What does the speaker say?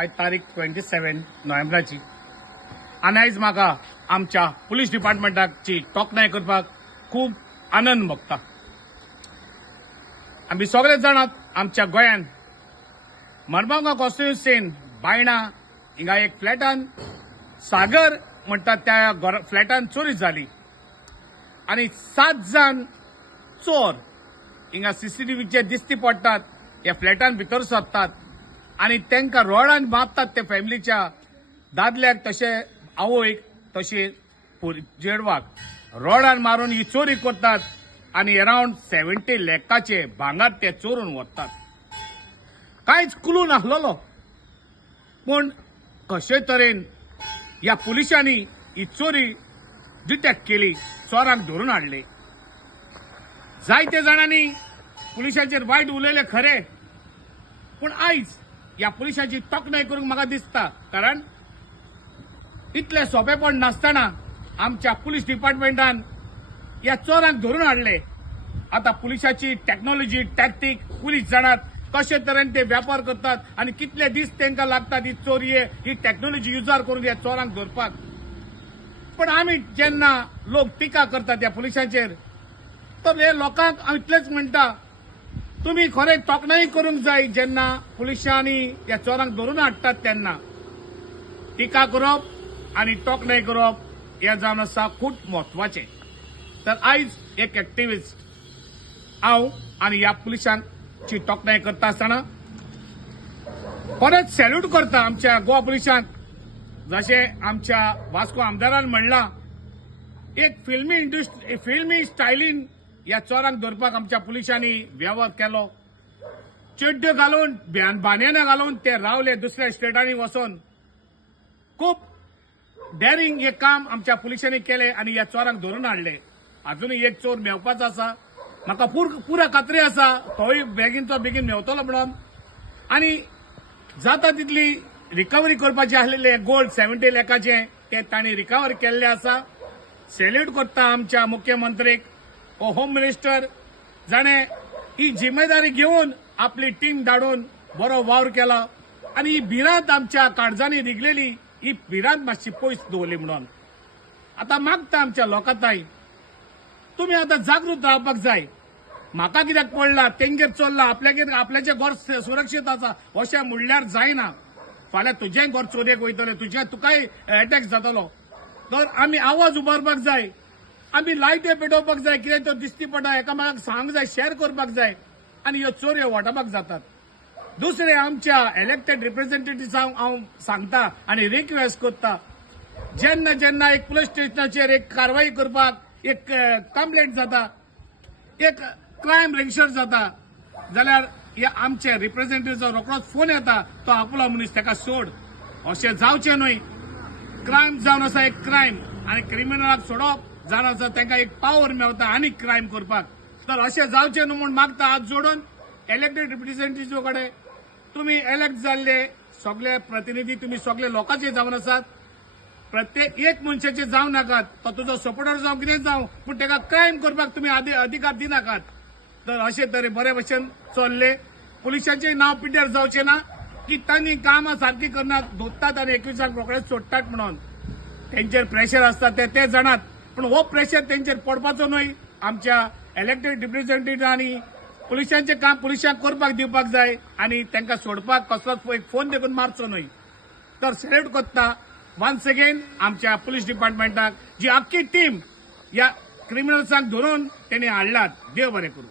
आज तारीख 27 नोव्हेंबराची आनी आयज म्हाका आमच्या पुलीस डिपार्टमेंटाची तोखणाय करपाक खूब आनंद भोगता। आमी सगळे जाणात आमच्या गोंयांत मडगांव कॉन्स्टिट्युएन्सीन बायणा हिंगा एक फ्लॅटान सागर म्हणटा त्या फ्लॅटान चोरी जाली आनी 7 जाण चोर हिंगा सीसीटीव्हीचे दिश्टी पडटात। ह्या फ्लॅटान भितर सरतात आनी तांकां रोडान मारतात ते फॅमिलीच्या दादल्याक तशे आवयक तशे चेडवाक रोडान मारून ही चोरी करतात आनी अरावंड 70 लाखाचे भांगार ते चोरून व्हरतात। कांयच क्लू नासलोलो पूण कशे तरेन ह्या पुलिसांनी ही चोरी डिटेक्ट केली, चोरांक धरून हाडले। जायते जाणांनी पुलिसांचेर वायट उलयले खरे, पूण आयज ह्या पुलिसांची तोखणाय करूंक म्हाका दिसता, कारण इतले सोंपेपण नासतना आमच्या पुलीस डिपार्टमेंटान ह्या चोरांक धरून हाडले। आता पुलिसाची टेक्नॉलॉजी टॅक्टीक पुलीस जाणात कशे तरेन ते व्यापार करतात आनी कितले दीस तांकां लागतात ही चोरी ही टेक्नॉलॉजी युजार करून ह्या चोरांक धरपाक। पण आमी जेन्ना लोक टिका करतात ह्या पुलिसांचेर तर हे लोकांक हांव इतलेंच म्हणटा, तुम्ही खरे तोखणाय करूंक जाय। जेन्ना पुलिसांनी ह्या चोरांक धरून हाडटात तेन्ना टिका करप आनी तोखणाय करप हे जावन आसा खूब म्हत्वाचें। तर आयज एक एक्टिविस्ट हांव आनी ह्या पुलिसांची तोखणाय करता आसतना परत सॅल्यूट करता आमच्या गोवा पुलिसांक। जशें आमच्या वास्को आमदारान म्हणला, एक फिल्मी स्टायलीन ह्या चोरांक धरपाक आमच्या पुलिसांनी व्यवहार केलो। चड्ड्यो घालून बान्याना घालून ते रावले दुसऱ्या स्टेटांनी वचून। खूब डेरिंग हे काम आमच्या पुलिसांनी केले आनी ह्या चोरांक धरून हाडले। अजूनय एक चोर मेवपाचो आसा, म्हाका पुरा खात्री आसा तोय बेगीनचो बेगीन मेवतलो म्हणून। आनी जाता तितली रिकवरी करपाचे आसलेले गोल्ड 70 लाखाचे ते तांणी रिकवर केल्ले आसा। सॅल्यूट करता आमच्या मुख्यमंत्रीक, होम मिनिस्टर जाणे ही जिम्मेदारी घेवन आपली टीम धाडून बरो वावर केला आनी ही भिरांत आमच्या काळजांनी रिगलेली ही भिरांत मातशी पयस दवरली म्हणून। आता मागता आमच्या लोकांताय, तुम्ही आता जागृत रावपाक जाय। म्हाका कित्याक पडला तेंगेर चल्ला आपल्याचें घर सुरक्षीत आसा अशें म्हणल्यार जायना। फाल्यां तुजें घर चोरयेक वयतलें, तुकाय अटॅक जातलो। तर आमी आवाज उबारपाक जाय, आमी लायट्यो पेटोवपाक जाय, कितें तो दिश्टी पडटा एकामेकाक सांगूंक जाय, शेअर करपाक जाय आनी ह्यो चोरयो वाटपाक जातात। दुसरे आमच्या इलेक्टेड रिप्रेझेंटेटिव्हांक हांव सांगता आनी रिक्वेस्ट करता, जेन्ना जेन्ना एक पुलीस स्टेशनाचेर एक कारवाई करपाक एक कंप्लेंट जाता, एक क्रायम रजिस्टर जाता जाल्यार ह्या आमच्या रिप्रेझेंटेटिव्हाचो रोखडोच फोन येता, तो आपलो मनीस ताका सोड। अशें जावचें न्हय। क्रायम जावन आसा एक क्रायम आनी क्रिमिनलाक सोडप जावन आसा तांकां एक पावर मेवता आनी क्रायम करपाक। तर अशें जावचें न्हय म्हूण मागता हात जोडून इलेक्टेड रिप्रेझेंटेटिव्ह कडेन, तुमी इलेक्ट जाल्ले सगळे प्रतिनिधी तुमी सगळे लोकांचे जावन आसात। प्रत्येक एक मनशाचे जावं नाकात, तो तुजो सपोर्टर जावं कितें जावं, पूण ताका क्रायम करपाक तुमी अधिकार दिनाकात। तर अशे तरेन बरे भशेन चल्ले, पुलिसांचें नांव पिड्ड्यार जावचें ना की तांणी कामां सारकी करनात, धोत्तात आनी 21 रोखडेच सोडटात म्हणून। तेंचेर प्रेशर आसता ते जाणात, पूण हो प्रेशर तेंचेर पडपाचो न्हय। आमच्या इलेक्टेड रिप्रेझेंटेटिव्हांनी पुलिसांचें काम पुलिसांक करपाक दिवपाक जाय आनी तांकां सोडपाक कसलोच एक फोन देखून मारचो न्हय। तर सॅल्यूट करता वन्स अगेन आमच्या पुलीस डिपार्टमेंटाक, जी आख्खी टीम ह्या क्रिमिनल्सांक धरून तेणी हाडलात। देव बरें करूं।